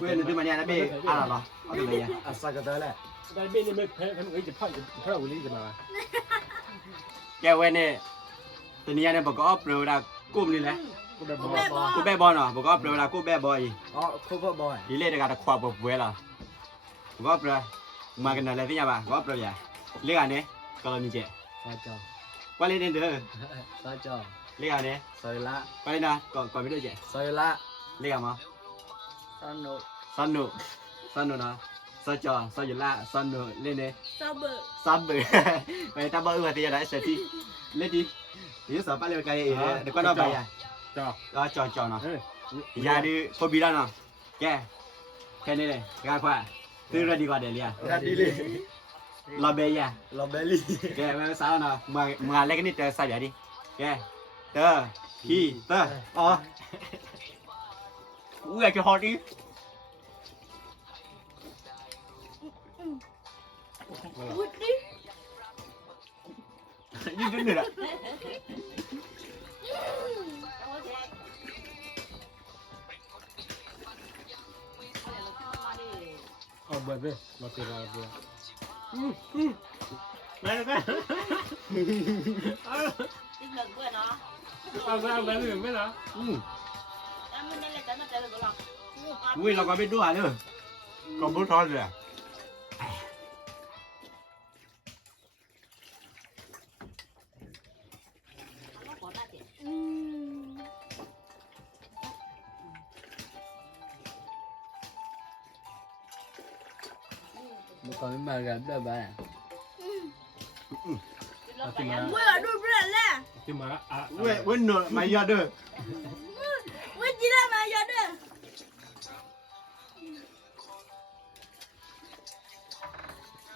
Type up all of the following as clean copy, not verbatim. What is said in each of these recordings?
gue nanti mana nabi ala loh apa tu ya asal kata lah ได้เบี้ยนี่ไม่แพ้กันเอ้ยจะพ่อวิลลี่จะมา แกเว้นเนี่ยตัวนี้เนี่ยบอกก็เปล่าละกุ้มนี่แหละ กูแบบบอก กูแบบบอลเนาะบอกก็เปล่าละกูแบบบอย อ๋อคูเปอร์บอย ดีเลยเด็กก็ขวบแบบเวล่ะบอกก็เปล่ามากันอะไรที่ยังบ้าก็เปล่าอย่าเลี้ยงอันนี้ก็เรามีเจ๊ ซาจอ ว่าเล่นเด้อ ซาจอ เลี้ยงอันนี้ ซอยละ ไปเลยนะก่อนไปด้วยเจ๊ ซอยละ เลี้ยงมั้ง สนุก สนุกนะสจอสยุละสนุกเล่นเนี่ย ซับเบอร์ ซับเบอร์ไปตาเบอร์ว่าที่จะได้เสร็จที่เล่นดินี่สอบไปเลยกันเองเดี๋ยวก็นอนไปอ่ะ จ้า ก็จอเนาะ เฮ้ย ยาดิโฟบีแล้วเนาะแกแค่นี้เลยงานกว่าตื่นระดีกว่าเดี๋ยวเรีย กันดีเลย รอเบีย ลอเบลลี่ แกไม่สาวเนาะมาเล็กนิดเตอใส่เดี๋ยวดิแกเตอพี่เตออ๋ออุ้ยจะฮอตดิยิ่งขึ้นเลยอ่ะ เอาเบอร์ด้วยมาเปลี่ยนอะไรเปลี่ยนไม่ได้ ติ๊กเลิกเบื่อเนาะ เอาไปหนึ่งไม่เหรอ แล้วมันไม่เล่นแต่มันจะเลิกหรอก อุ้ยเราก็ไม่ดูอ่ะเนอะก็บุ้งทอดเลย ขอได้เด็ด มันก็ไม่มากันได้บ้าง เบื่อดูเบื่อแหละ ที่มาอ่ะ เว้ยหนูไม่ยอดเด้อ เมื่อกี้ได้มาเยอะเด้อ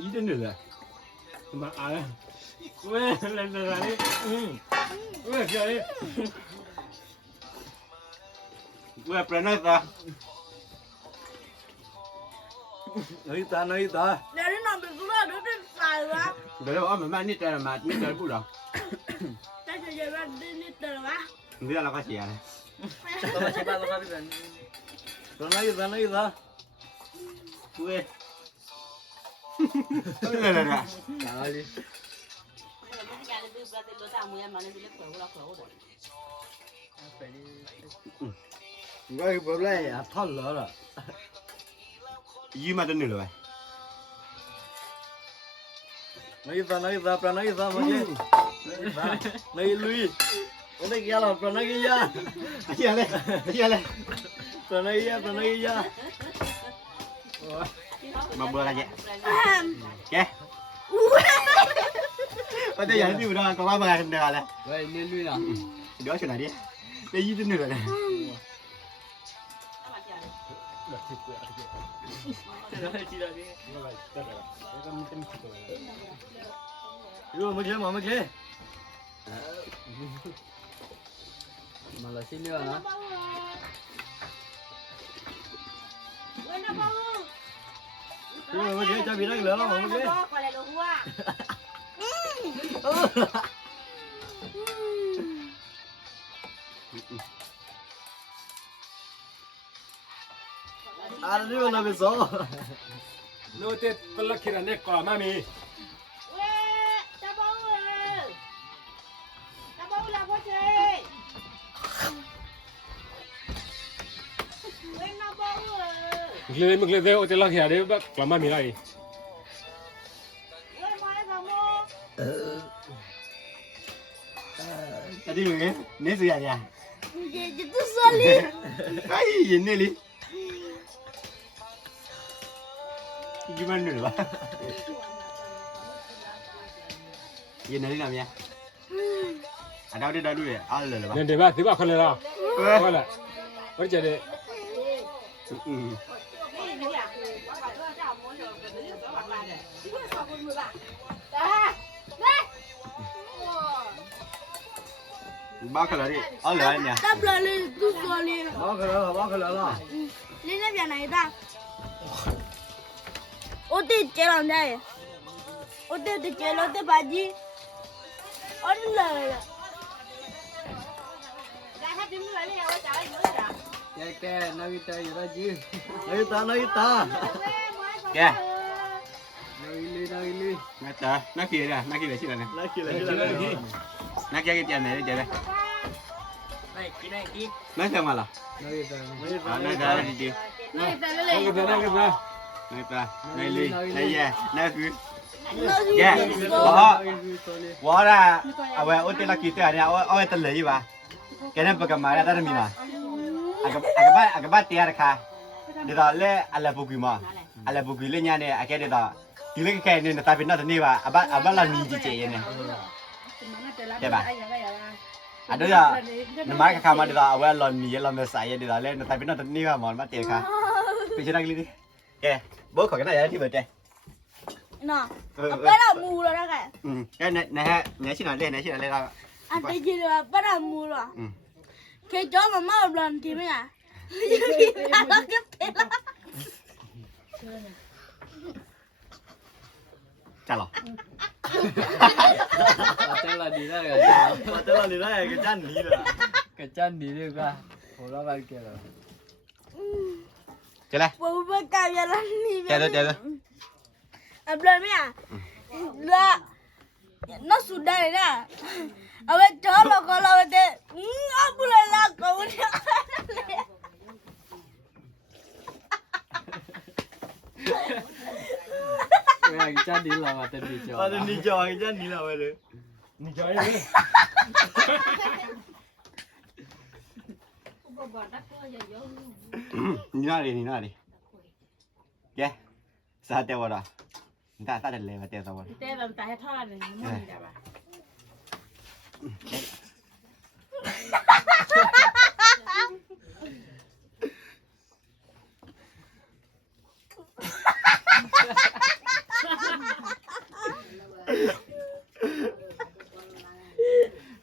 ยี่เด้อหนึ่งเลย ที่มาอ่ะเว้ยเล่นอะไรนี่เว้ยเจ๋ย เว้ยเปลี่ยนหน้าตา น้อยตา เดี๋ยวนี้นอนเป็นกูว่าดูเป็นสายวะ เดี๋ยวเอามานี่เจอมานี่เจอพูดหรอ แต่จะเยอะว่าดินี่เตอร์วะ เรื่องเราก็เสียเลย ต้องมาใช้บ้านต้องมาที่เป็นตัวน้อยตา เว้ยอะไรเนี่ย อะไรดิ ไม่ใช่การดื้อแต่ตัวตามือมันนี่เล็กเผลอเราเผลอหมด ก็คือแบบไรอ่ะท่อนเหรอล่ะ ยี่มาตัวหนึ่งเลย น้อยตาปลาน้อยตามาเจ้น้อยลุยโอ้ยแกล่ะปลาน้อยยา เฮียเลยปลาน้อยยา มาเบอร์อะไรเจ๊แกก็จะอย่างที่อยู่ด้วยก็ว่ามากันเดือนแล้ว เฮ้ยเนี่ยลุยนะ เดี๋ยวชนะดิได้ยี่ตัวหนึ่งเลย แบบที่เกลือที่เกลือ ได้จีได้ดิ ไม่ไรได้ไปละแล้วก็มันเป็นที่ตัว รู้มาเจ้มาเจ้มาเลยสิเนี่ยนะ เว้ยนะพ่อ รู้มาเจ้จะมีนักเหลือแล้วมาเจ้ ก่อนเลยลูกว่า นี่มันเป็นสอง โน้ตเต็ดก็ลักขิระเนี่ยก่อนมามี เว้ยจะบ้าเว้ยจะบ้าแล้วพ่อเจ้เว้ยนะบ้าเว้ย มึงเลยเดี๋ยวจะลักขิระเนี่ยแบบกลับมามีอะไร เว้ยมาแล้วพ่อโม แต่ที่อยู่นี่สื่ออะไร จะตุสลี ไอ้ยินนี่ลิยี่มันหนึ่งวะยินนี่นะเมียอ่ะดาวได้ดูเลยเอาเลยหรอ เนี่ยเดี๋ยวว่าถือว่าคนเลยล่ะก็แหละว่าจะได้ บ้าขนาดนี้เอาเลยเนี่ย ตับเลยตุสลี บ้าขนาดละ นี่เนี่ยเป็นไหนตาโอ้ติเจริญได้โอ้ติเจริญได้บ้าจีอันเลย happy meal လေးရောကြာလိုက်လို့ကြာ ကဲနောက်ပြီးတော့ရတော့ကြီး Nagi ta. ကဲ နောက်လေး ငါတာနက်ကြီးရနက်ကြီးလည်းရှိတယ်နဲ့ Nagi နက်ကြီးပြန်နေကြတယ် နိုင်ဒီနိုင်ဒီ နက်တယ်မလား နောက်ရတော့ နက်တယ်ဒီ နိုင်တယ်လေ ကဲကဲ နက်တာနေလေးနေရနက်ကူကဲ ဝါရာအဝဲအိုတေလာကီတဲ့เนี่ยเอาแต่เลยป่ะแกเนี่ยปกมาแล้วตามีมาอากาบเตียร์ค่ะเดี๋ยวเล่อะไรบุกิมาอะไรบุกิเล่เนี่ยเนี่ยแกเดี๋ยวဒီလေးကဲနေတပိနော်တနေ့ပါအဘလာမီကြီးကျေနေတဲ့ပါအဲ့တော့နမခါမတဲ့အဝဲလော်မီရလော်မဆိုင်ရတဲ့လေတပိနော်တနေ့ပါမော်မတဲ့ခါပြချင်ကလေးကဲဘောခေါ်ကနရတိဘတဲ့ နော်ပရမူလို့ရကဲ ကဲနေရှိနာလေနေရှိနာလေတော့ အတကြီးတော့ပရမူလို့ခေကျော်မမဘလန်တီမရလာကပ်လာ ကြလော တယ်လာဒီလာက Patela ni la que tan ni la. ကကြမ်းနေလေကဟိုတော့ကဲတော့ ကြလဲ ဘဘကရလာနီ ကြဲ အဘလန်မရလာနော်ဆူဒိုင်လာအဝဲတော်လောကလာဝတဲ့အဘလလာကောင်းတယ် ဘယ်ကကြမ်းနေလာမှာတက်ပြီးကြော Ada ni jaw que tan ni la vele. 你叫人。 နီနာရီကဲစားတယ်ဝါဒါဒါတာတယ်လေမတဲသွားဝါ တဲတယ်တားထားတယ်မင်းနေတာပါ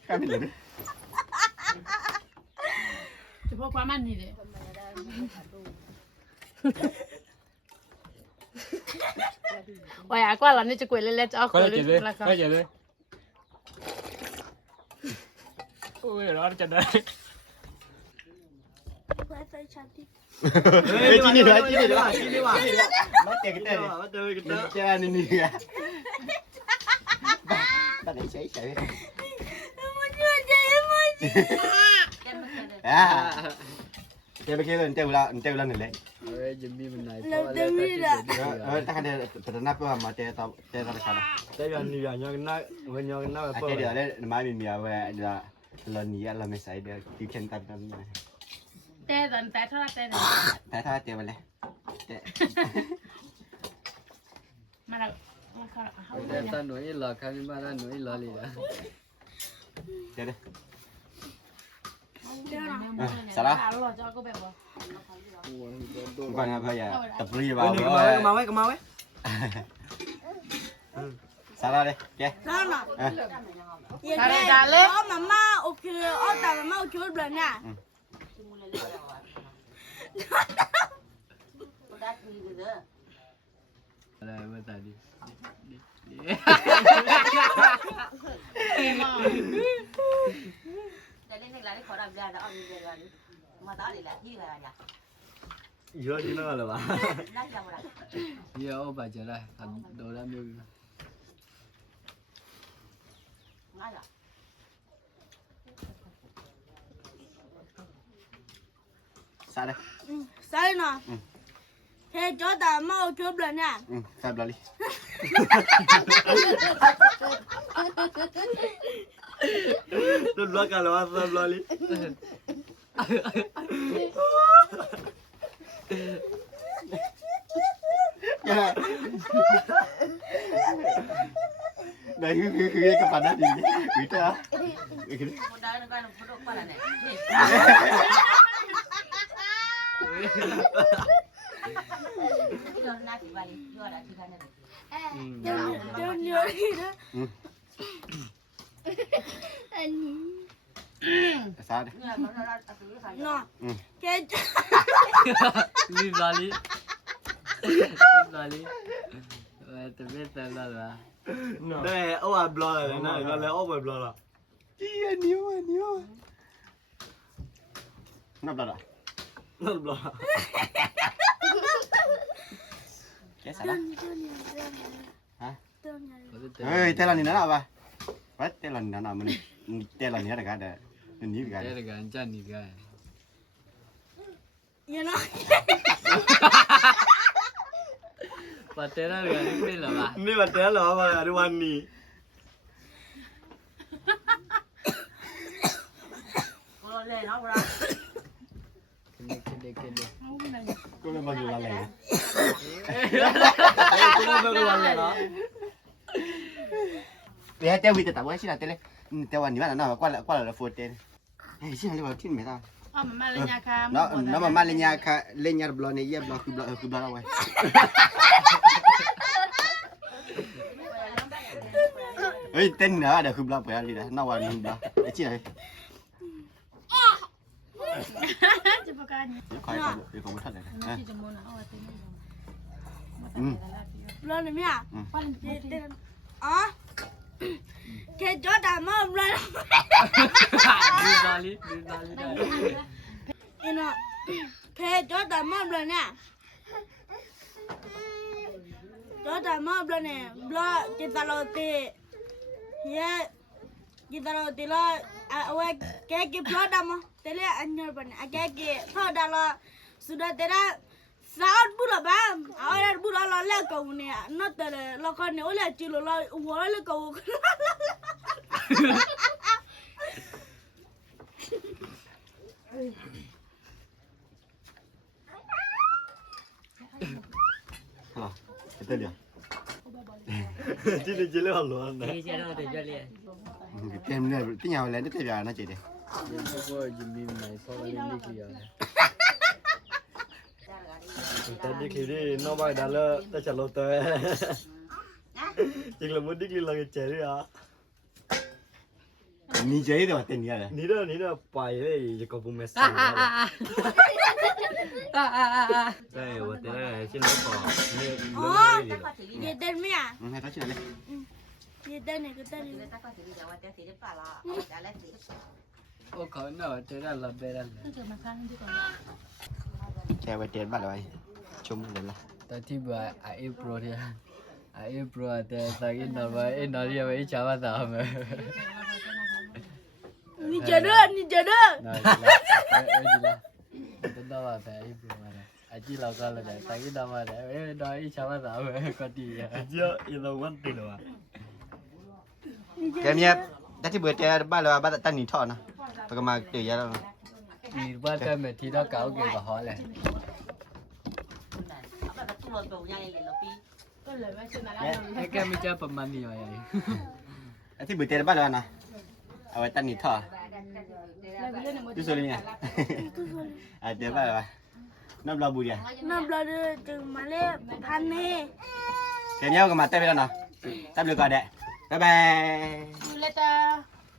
ကမ်းလေ ဒီဘောကွာမနေတယ်ဝါရကွာလာနေချကွေလဲလဲကြောက်ကိုလဲလာက 快点嘞！我也让他讲的。 ဝဲဆိုင်ချတိ ကြီးနေတော့မတဲကတဲ့ Mate que ta. ကျန်နေကဘာလဲချိုင် မကျွတ်ကြရမချ အာတဲဘကဲတော့တဲဝလာနေလေ 哎，准备没来。 လက်သမီးလား တခါတည်းတနပ်ပြမှာတဲတော့တဲတော့ခါတော့ Te ya ni ya na we nya na အ pa. ကဲတယ်လေမမီမီဝဲဒါလော်နီရလာမဆိုင်တယ်ဒီချန်တပ်တယ် တဲတယ်တားထားတဲတယ် តែថាទេវលេ မလာခါဟော 我在弄一老，看你妈在弄一老里了。 ទេទេ စားလားအဲ့တော့ကြောက်ကိုပဲပေါ့ ဘာငါဖယာတပရီပါ Ni ဘော que ma we. စားလာလေကဲ နာနာ အဲ ရေဒါလေမမโอเคအော်တာမမโอเคဘလနာ 来，我咋的？ Để lên này là cái khó làm ra đã ăn gì rồi mà đó để là như là nhỉ Yo ni na la ba. lát ra một lại 你要我把这来，他都来没有？ ngay rồi စားလေ ဆိုင်နော်ခေကျော်တာမโอเคဘလနာ စားဘလလီ Tu lo ka la va a hablar li. ได้คือกระปันนะดีวิตา một đời nó coi là phụ thuộc qua là này giờ na thì vào đi giờ đã thì cái này ညညရီအနီ စားတယ် nhưng mà nó ra từ cái phải နော်ခေကျော် 你咋的？你咋的？我这边在那了。 Dai o a bla la na, no le o ba bla la. ဒီအနီဝ นับแล้ว นั่นบล็อก แกสาระฮะ Tuh, เฮ้ยเตลันนี่นะป่ะว่าเตลันนี่นะมันเตลันนี่นะกันเด้อนี่กัน Dia dengan Jan ni kan. you know. Patera dengan ni lah bah. นี่มาเต้นเหรอมาทุกวันนี้ Cô lên nó ra. Kene. ก็เลยมาอยู่อะไร กูไม่รู้วันเลยเนาะ เดี๋ยวเตวิตแต่ว่าชิลาเตเลยแต่วันนี้ว่าน่ะกว่าเราโฟเต้เฮ้ยชิลาเลยว่าที่ไม่ได้ Oh, mama lenya kam. no mama lenya blon ni ya blon ku blon awaiเฮ้ยเต้นนะเดี๋ยวคือblon ไปอะไรนะน่าวันนึง blon ไอ้ชิลา Cepat kan. เดี๋ยวคอยของมันทันเลย Nanti jemput nak awak tengok. Belum ni ya. Ah. Ke jodoh mau belum. Ni Bali. Ini. Ke jodoh mau belum ya. Jodoh mau belum ni. Belum kita roti. Ya. Kita roti lah. Awak ke belum dah mau. Tele anjur bani. Ke kau dah lah. Sudah tidak. Saat bulan bang, awal bulan lalu kau ni, not tele, lakukan ni oleh cilo lalu, awal kau. ฮะเต้นเดี๋ยว ที่นี่เจเล่หัวร้อนนะ Ni cara tu jual dia. เต้นเนี่ยที่ยาวเลยนี่เต้นยาวนะเจ๊เด้ Kau jumbi mai so ni dia. แต่ดิคลีนี่นอกบ้านนั่นแหละแต่ฉันรถเตะจริงแล้วมันดิคลีเราเจอเลยอ่ะ นี่เจ๊เดี๋ยวเต้นเนี่ยเลย นี่เด้อไปเลยจะกอบบุ้มเมสซี่ใช่ว่าแต่ละชิ้นละก่อนนี่ Oh, เรื่อง dia dah ni ya. ให้เขาชิลาเลย Dia dah ni, kita ni. Người ta có thể đi ra ngoài té thì phải là trả lại thì. Oh kau nak cara lah beran. Cepat makan nanti kau. แค่ไว้เต้นบ้านเลยชมเลยล่ะ Tadi buat AI Pro dia. AI Pro ada lagi nama dia mai cawa tak me. Ni jodoh, ni jodoh. Nah, jelas. Tentu lah AI Pro mana. Aji lah kalau dah. Lagi nama dia. Dah cawa tak me kau dia. เยอะอีเราวันติดเลยว่ะ แกเนี่ยแต่ที่เบื่อเต้บ้านเลยบ้านตั้งนี่ทอดนะแล้วก็มาเดี๋ยวยาแล้ว Ni buat kan mesti dah kau ke bahar lah. Apa dah tu lo bau nyai le lo pi. Kau le macam nak Kan macam pemain ni ayah. ไอ้ที่เบื่อเต้บ้านเลยนะเอาไว้ตั้งนี่ทอด lalu. ดูโซลิเนี่ยอ่ะเดี๋ยวบ้านเลยน้ำลาบูเดีย Nak belajar dengan Malay, panen. แกเนี่ยก็มาเต้ไปแล้วเนาะตั้งเลยก่อนเด้บ๊ายบาย See you later.